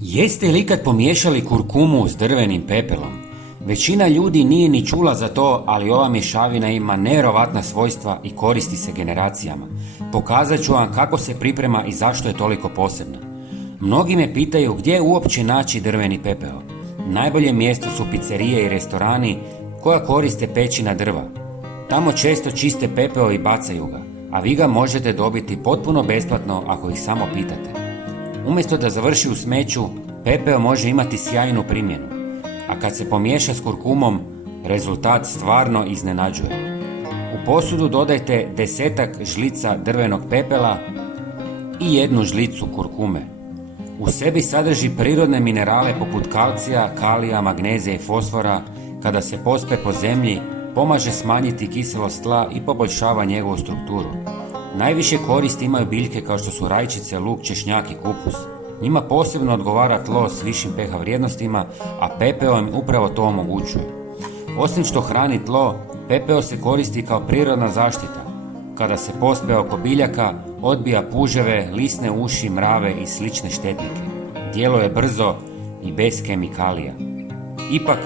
Jeste li ikad pomiješali kurkumu s drvenim pepelom? Većina ljudi nije ni čula za to, ali ova mješavina ima nevjerovatna svojstva i koristi se generacijama. Pokazat ću vam kako se priprema i zašto je toliko posebna. Mnogi me pitaju gdje uopće naći drveni pepeo. Najbolje mjesto su pizzerije i restorani koja koriste pećina drva. Tamo često čiste pepeo i bacaju ga, a vi ga možete dobiti potpuno besplatno ako ih samo pitate. Umjesto da završi u smeću, pepeo može imati sjajnu primjenu, a kad se pomiješa s kurkumom, rezultat stvarno iznenađuje. U posudu dodajte 10 žlica drvenog pepela i 1 žlicu kurkume. U sebi sadrži prirodne minerale poput kalcija, kalija, magnezija i fosfora. Kada se pospe po zemlji, pomaže smanjiti kiselost tla i poboljšava njegovu strukturu. Najviše koristi imaju biljke kao što su rajčice, luk, češnjak i kupus. Njima posebno odgovara tlo s višim pH vrijednostima, a pepeo im upravo to omogućuje. Osim što hrani tlo, pepeo se koristi kao prirodna zaštita. Kada se pospe oko biljaka, odbija puževe, lisne uši, mrave i slične štetnike. Djeluje brzo i bez kemikalija. Ipak,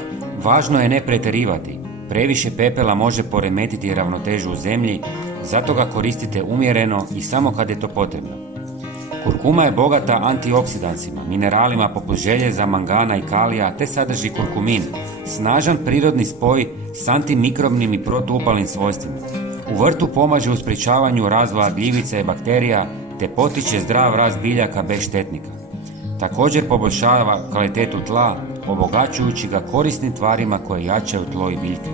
važno je ne pretjerivati. Previše pepela može poremetiti ravnotežu u zemlji, zato ga koristite umjereno i samo kad je to potrebno. Kurkuma je bogata antioksidansima, mineralima poput željeza, mangana i kalija, te sadrži kurkumin, snažan prirodni spoj s antimikrobnim i protuupalnim svojstvima. U vrtu pomaže u sprječavanju razvoja gljivica i bakterija, te potiče zdrav rast biljaka bez štetnika. Također poboljšava kvalitetu tla, obogaćujući ga korisnim tvarima koje jačaju tlo i biljke.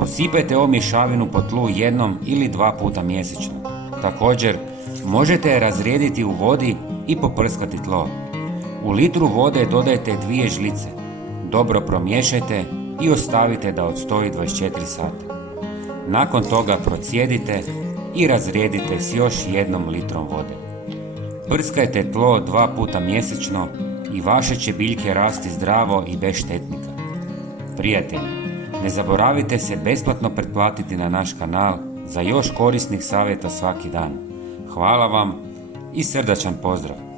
Posipajte ovu mješavinu po tlu 1 ili 2 puta mjesečno. Također, možete je razrijediti u vodi i poprskati tlo. U litru vode dodajte 2 žlice. Dobro promiješajte i ostavite da odstoji 24 sata. Nakon toga procijedite i razrijedite s još 1 litrom vode. Prskajte tlo 2 puta mjesečno i vaše će biljke rasti zdravo i bez štetnika. Prijatelji, ne zaboravite se besplatno pretplatiti na naš kanal za još korisnih savjeta svaki dan. Hvala vam i srdačan pozdrav!